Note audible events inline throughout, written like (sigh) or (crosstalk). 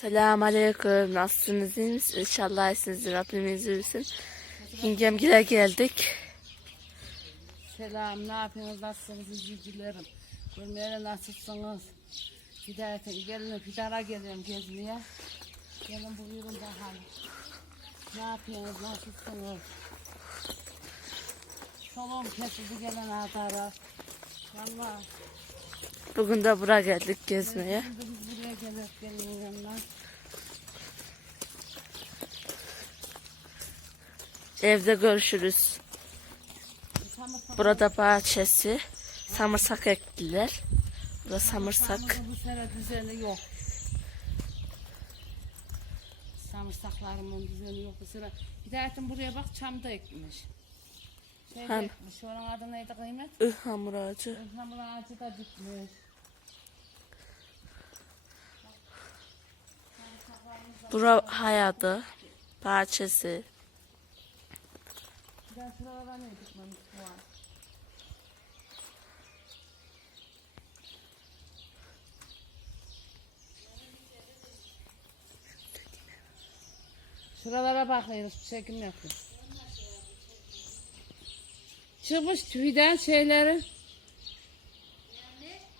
Selamun Aleyküm. Nasılsınız? iyi misiniz? İnşallah iyisinizdir. Rabbim izlesin. Yengem gire geldik. Selam, ne yapıyorsunuz, nasılsınız izleyicilerim? Görmeyene nasılsınız? Hidayete gelin, fidara geliyorum gezmeye. Gelin buyurun bakalım. Ne yapıyorsunuz, nasılsınız? Solum kesildi gelen adara. Valla. Bugün de buraya geldik gezmeye. Şimdi gelip gelin yanına. Evde görüşürüz. Burada bahçesi. Samırsak ektiler. Burada samırsak. bu sene düzeni yok. Samırsaklarımın düzeni yok bu sene. Hidayetim buraya bak çamda ekmiş. Şey Hani? ekmiş. Oranın adı neydi kıymet? Ihlamur ağacı. Ilhamur ağacı da dikmiş. Bura hayadı. Bahçesi. Şuralara bakıyoruz, çekim yapıyoruz. Çıkmış tüyden şeyleri.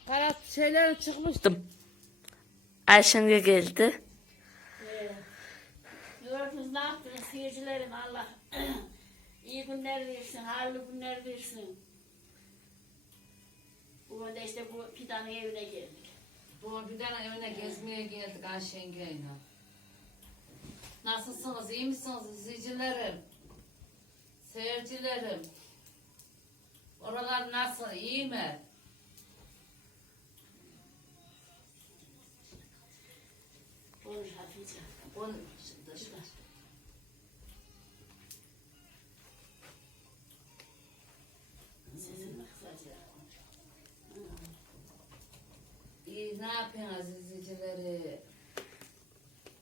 Kara şeyleri çıkmış. Dım. Ayşenge geldi. Gördünüz ne yaptınız seyircilerim Allah (clears throat) iyi günler versin, hayırlı günler versin. Bu da işte bu fidanın evine geldik. Bu bir tane evine gezmeye geldik Ayşenge'yle. Nasılsınız? iyi misiniz izleyicilerim? Seyircilerim. Oralar nasıl? iyi mi? Konuş Hafize. Bu Kısaca. İyi, ne yapıyorsunuz izleyicileri?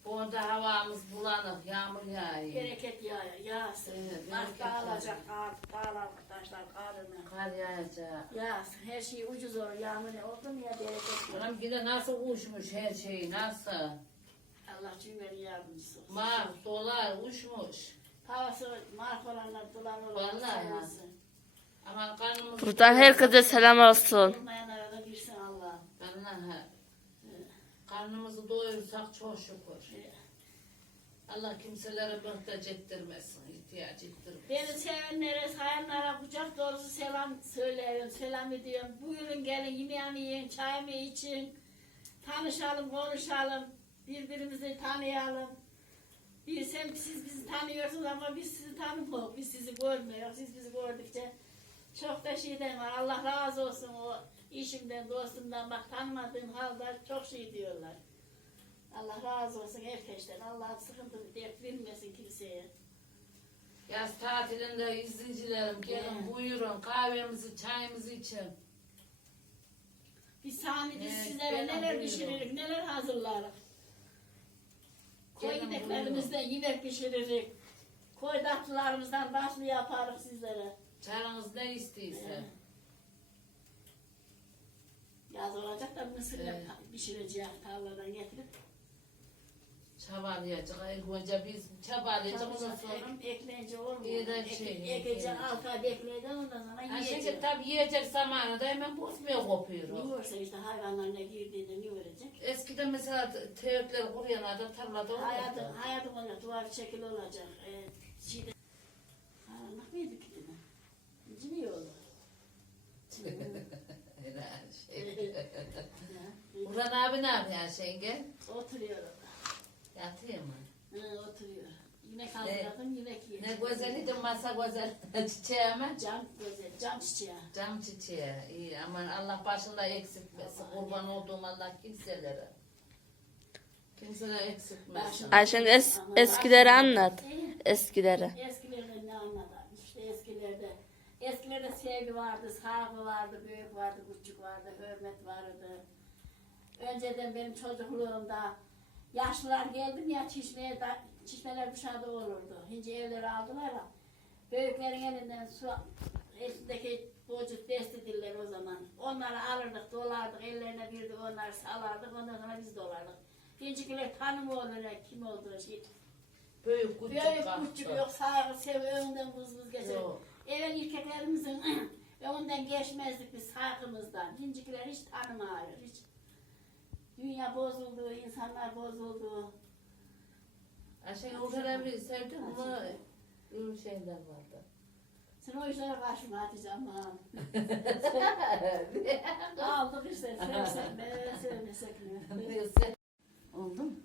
Bu arada havamız bulanık, yağmur yağıyor. Bereket yağıyor, yağsın. Evet, Mart bereket dağılacak, kar, dağlar, taşlar, karını. Kar yağacak. Yağsın, her şey ucuz olur, yağmur ne oldu mu ya bereket yok. Anam bir de nasıl uçmuş her şey, nasıl? Allah cümlenin yardımcısı olsun. Mar, dolar uçmuş. Havası mark olanlar, dolan olanlar Vallahi ya. saymasın. Ama karnımız... Buradan herkese selam olsun. Olmayanlara da bilsin Allah. Vallahi. Karnımızı doyursak çok şükür. Allah kimselere muhtaç ettirmesin, ihtiyaç ettirmesin. Beni sevenlere, sayanlara kucak dolusu selam söylüyorum, selam ediyorum. Buyurun gelin yemeğimi yiyin, çayımı için. Tanışalım, konuşalım. Birbirimizi tanıyalım. Bilsem siz bizi tanıyorsunuz ama biz sizi tanımıyoruz. Biz sizi görmüyoruz. Siz bizi gördükçe çok da şeyden var. Allah razı olsun o işimden, dostumdan bak tanımadığım halde çok şey diyorlar. Allah razı olsun herkesten. Allah sıkıntı dert vermesin kimseye. Yaz tatilinde izleyicilerim gelin Evet. buyurun kahvemizi, çayımızı için. Biz sahne biz Evet, sizlere ben neler anlıyorum. pişiririk, neler hazırlarız. Koy Gelin gideklerimizden yemek pişiririk. Koy tatlılarımızdan başlı yaparız sizlere. Çayınız ne istiyse. Yaz olacak da mısır yap- pişireceğiz tarladan getirip. Çabalayacak. İlk önce biz çabalayacak ondan sonra. Ek, ekleyince olmuyor. Ek- şey, Ekeceksin, evet. altı ay bekleyeceksin ondan sonra Ha yiyeceksin. şimdi tabii yiyecek zamanında hemen bozmuyor kopuyor. Ne olursa işte hayvanlarına girdiğinde ne ölecek? Eskiden mesela teğetler kuruyanlarda tarlada Hayatı, olurdu. hayatı olacak, duvar şekil olacak. Ee, şeyde... Karanlık mıydı ki yolu? (laughs) Helal şey. (laughs) Burhan abi ne yapıyor Şenge? Oturuyor. Yatıyor mu? Hı, oturuyor. Yemek hazırladım, yemek yiyor. Ne güzeliydi masa güzel (laughs) çiçeği mi? Cam güzel, cam çiçeği. Cam çiçeği. İyi aman Allah başında eksiltmesin. Kurban olduğum Allah kimselere. Kimselere eksiltmesin. Ayşenge es eskileri anlat. Eskileri. İşte eskilerde. Sevgi vardı, saygı vardı, büyük vardı, küçük vardı, hürmet vardı. Önceden benim çocukluğumda yaşlılar geldim ya çişmeye, da, çişmeler dışarıda olurdu. Hinci evleri aldılar ya. Büyüklerin elinden su, elindeki bocuk destidirler o zaman. Onları alırdık, dolardık, ellerine birdik, onları salardık, ondan sonra biz dolardık. Gencikler tanımıyorlar kim olduğu şey. Büyük küçük Büyük küçük yok saygı sev önünden vız vız geçer. Yok. Evvel erkeklerimizin önünden (clears throat) geçmezdik biz saygımızdan. Gencikler hiç tanımıyor hiç. Dünya bozuldu, insanlar bozuldu. Ayşe o görevi sevdin mi? Ürün şeyler vardı. Sen o işlere karşıma Hatice aman. (laughs) Aldık işte sevsek ne sevmesek ne. Oldu mu?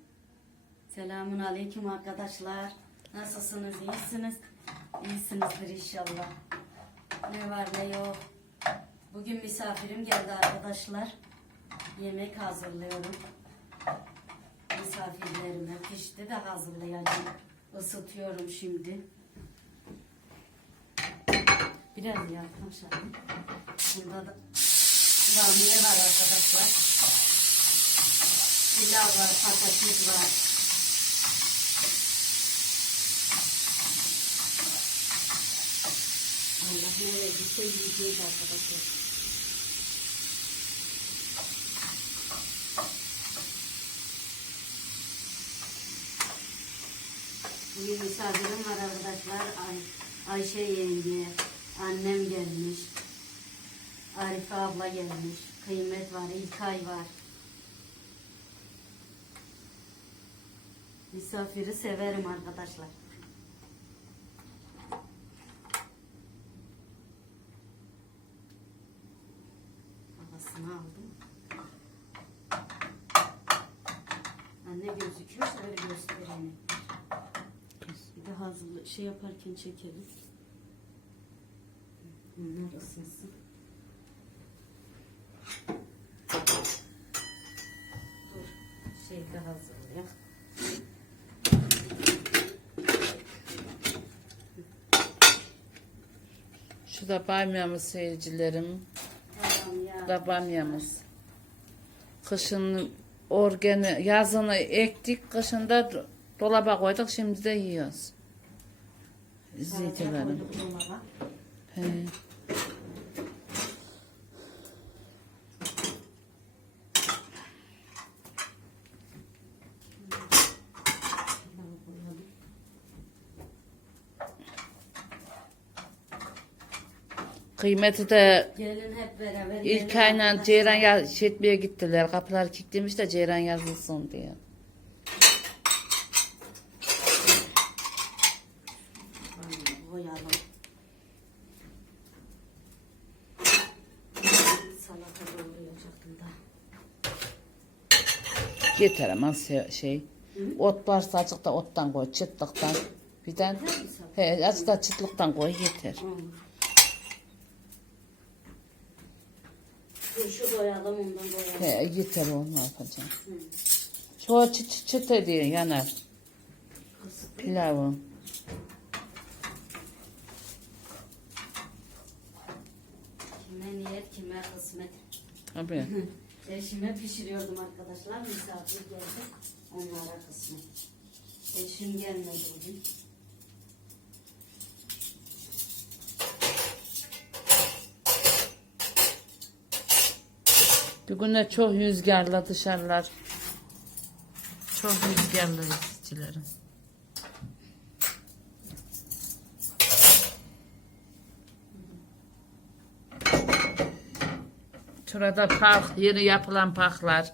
Selamun aleyküm arkadaşlar. Nasılsınız? İyisiniz? İyisinizdir inşallah. Ne var ne yok. Bugün misafirim geldi arkadaşlar. Yemek hazırlıyorum. Misafirlerime pişti de hazırlayacağım. Isıtıyorum şimdi. Biraz yaklaşalım. Burada da bamiye var arkadaşlar. Pilav var, patates var. Allah nereye gitse yiyeceğiz arkadaşlar. Bugün misafirim var arkadaşlar. Ay, Ayşe yenge, annem gelmiş. Arife abla gelmiş. Kıymet var, İlkay var. Misafiri severim arkadaşlar. Bir de hazırlı şey yaparken çekelim. Bunlar ısınsın. Dur. Şey de hazırlayalım. Şu da bamyamız seyircilerim. Da bamyamız. Kışın organi, yazını ektik, kışında do- dolaba koyduk, şimdi de yiyoruz. Dolaba. He. Pilavı koyalım. Kıymeti de Gelin hep beraber. ilk gelin aynen arkadaşlar. Ceyran ya şetmeye gittiler. Kapılar kilitlemiş de Ceyran yazılsın diye. Salata doğrayacaktım da. Yeter ama se- şey. Ot varsa azıcık da ottan koy, çıtlıktan. Bir de he, azıcık da çıtlıktan koy yeter. Olur. Turşu koyalım ondan koyalım. He, yeter o ne yapacağım. Şu çıt çıt çıt ediyor yanar. Pilavı. Kime niyet kime kısmet. Tabii. (laughs) Eşime pişiriyordum arkadaşlar. Misafir geldi. Onlara kısmet. Eşim gelmedi bugün. Bir gün de çok rüzgarlı dışarılar. Çok rüzgarlı izleyicilerim. Şurada park, yeni yapılan parklar.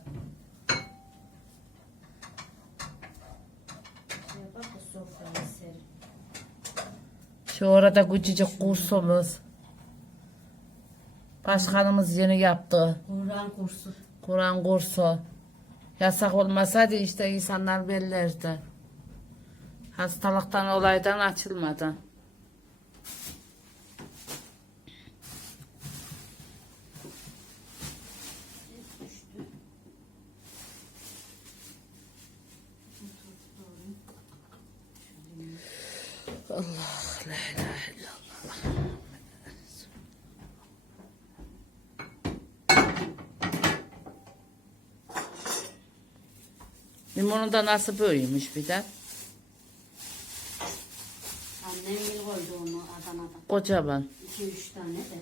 Şu orada küçücük kursumuz. Başkanımız yeni yaptı. Kur'an kursu. Kur'an kursu. Yasak olmasaydı işte insanlar bellerdi. Hastalıktan olaydan açılmadan. Limonu da nasıl büyümüş bir de. Annem il koydu onu Adana'da. Kocaman. İki üç tane de.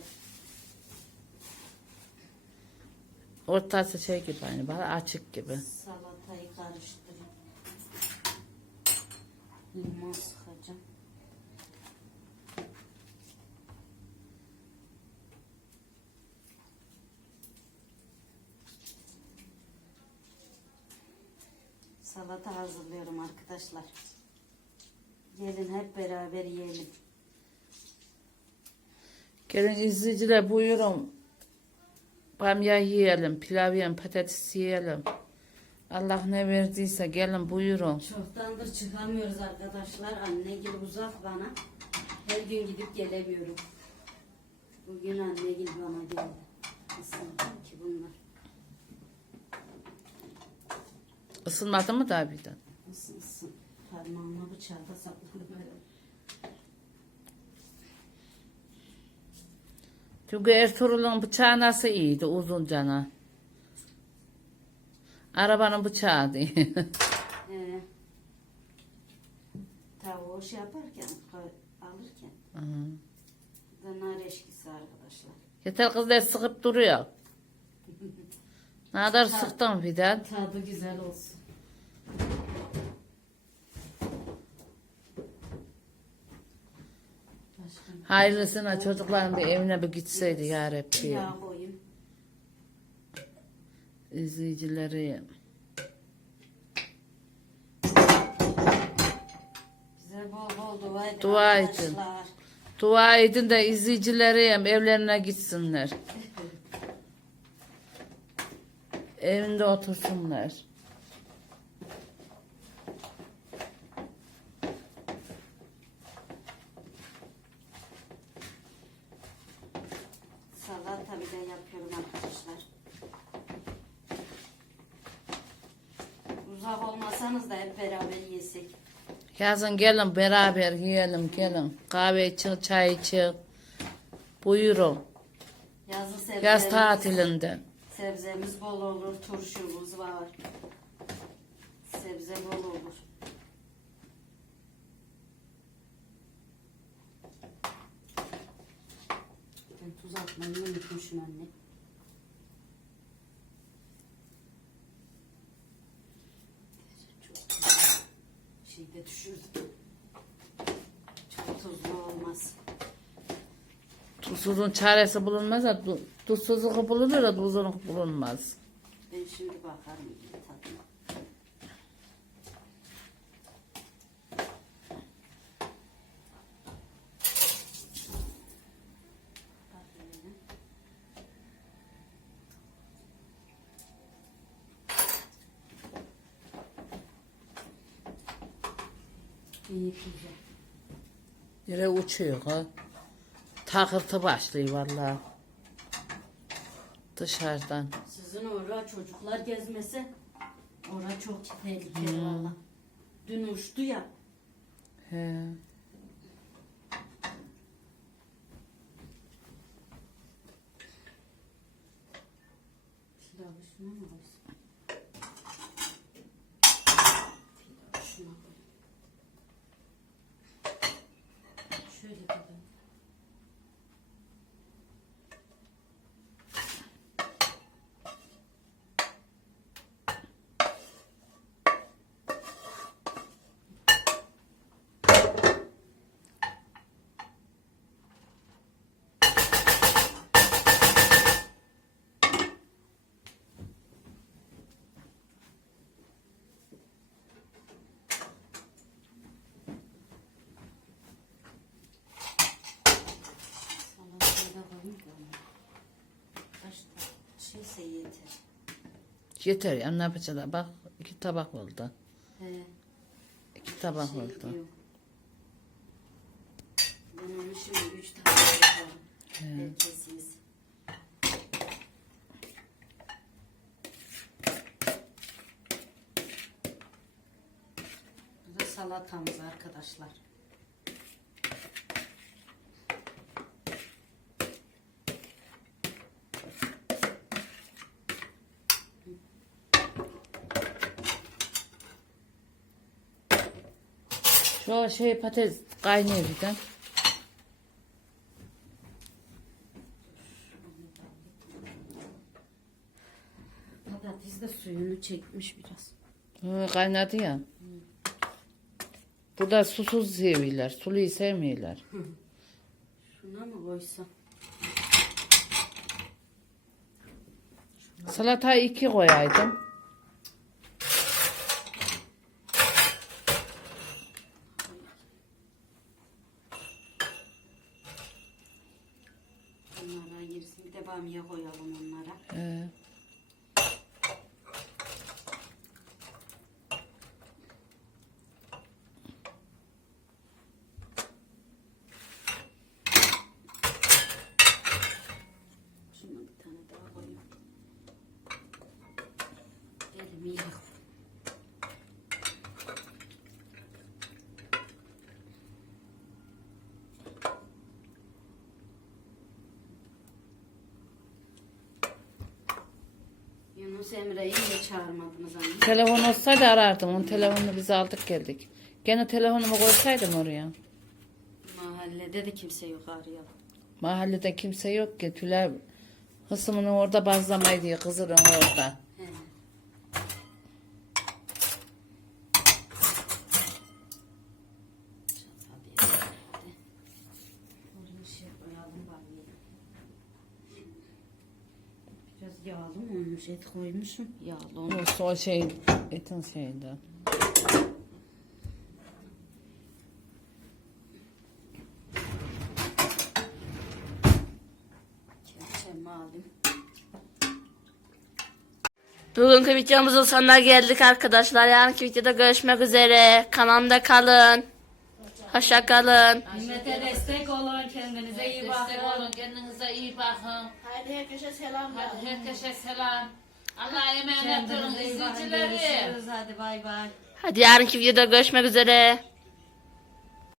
Ortası şey gibi aynı bana açık gibi. Salatayı karıştırayım. Limon sıkacağım. Salata hazırlıyorum arkadaşlar. Gelin hep beraber yiyelim. Gelin izleyiciler buyurun. Bamya yiyelim, pilav yiyelim, patates yiyelim. Allah ne verdiyse gelin buyurun. Çoktandır çıkamıyoruz arkadaşlar. Anne gibi uzak bana. Her gün gidip gelemiyorum. Bugün anne gibi bana geldi. Nasıl ki bunlar? Isınmadı mı daha birden? Nasıl ısın? Parmağıma bıçağı da öyle. Çünkü Ertuğrul'un bıçağı nasıl iyiydi uzun cana. Arabanın bıçağı değil. (laughs) Ee, tavuğu şey yaparken, alırken. Bu da nar eşkisi arkadaşlar. Yeter kız da sıkıp duruyor. (laughs) Ne kadar sıktın Fidan? Tadı güzel olsun. Başka ne? Hayırlısına çocukların bir evine bir gitseydi ya Rabbi. Yağ koyayım. İzleyicileri. Bize bol bol dua edin Dua edin. arkadaşlar. Dua edin de izleyicileri evlerine gitsinler. Evinde otursunlar. De yapıyorum arkadaşlar. Uzak olmasanız da hep beraber yesek. Yazın gelin beraber yiyelim gelin. Kahve için, çay için. Buyurun. Yazın sebzelerimiz, Yaz tatilinde. sebzemiz bol olur, turşumuz var. Sebze bol olur. Atmayı unutmuşum anne. Şeyde düşürdüm. Çok tuzlu olmaz. Tuzsuzun çaresi bulunmaz da tu- tuzsuzluk bulunur da tuzluluk bulunmaz. Ben şimdi bakarım tadına. Bak öyle. İyi güzel. Yere uçuyor ha. Takırtı başlıyor vallahi. Dışarıdan. Sizin orada çocuklar gezmese orada çok tehlikeli valla. Dün uçtu ya. He. Pilavı şuna mı koysun? Pilavı şuna koy. Şöyle dedim. Salatayı da koyayım ki ona. Kaç tane şeyse yeter. Yeter ya ne yapacağız? Bak iki tabak oldu. He. İki tabak şey oldu. onu şimdi üç yaparım. Herkes yesin. Bu da salatamız arkadaşlar. Şu şey patates kaynıyor birden. Suyunu çekmiş biraz. Hı, kaynadı ya. Burada susuz seviyorlar. Suluyu sevmiyorlar. Şuna mı koysam? Salatayı iki koyaydım. Bunlara girsin. Bir de bamya koyalım onlara. Ee, Şuna bir tane daha koyayım. Elimi yık. Yunus Emre'yi de çağırmadınız anne. telefon olsaydı arardım. Onun telefonunu biz aldık geldik. Gene telefonumu koysaydım oraya. Mahallede de kimse yok arayalım. Mahallede kimse yok ki. Tülay hısımını orada bazlamayı diye kızırın orada. He. Tabii. Oraya şey koyalım bari. Biraz olmuş? Et koymuşum. Yağlı olmuş. O, o şey etin şeydi. Kepçemi alayım. Bugünkü videomuzun sonuna geldik arkadaşlar. Yarınki videoda görüşmek üzere. Kanalımda kalın. Hoşça kalın. Hizmete destek olun. Kendinize iyi Destek bakın. olun. Kendinize iyi bakın. Haydi herkese selam. Hadi herkese selam. Allah'a emanet olun Kendinize iyi bakın. izleyicilerim. Görüşürüz. Hadi bay bay. Hadi yarınki videoda görüşmek üzere.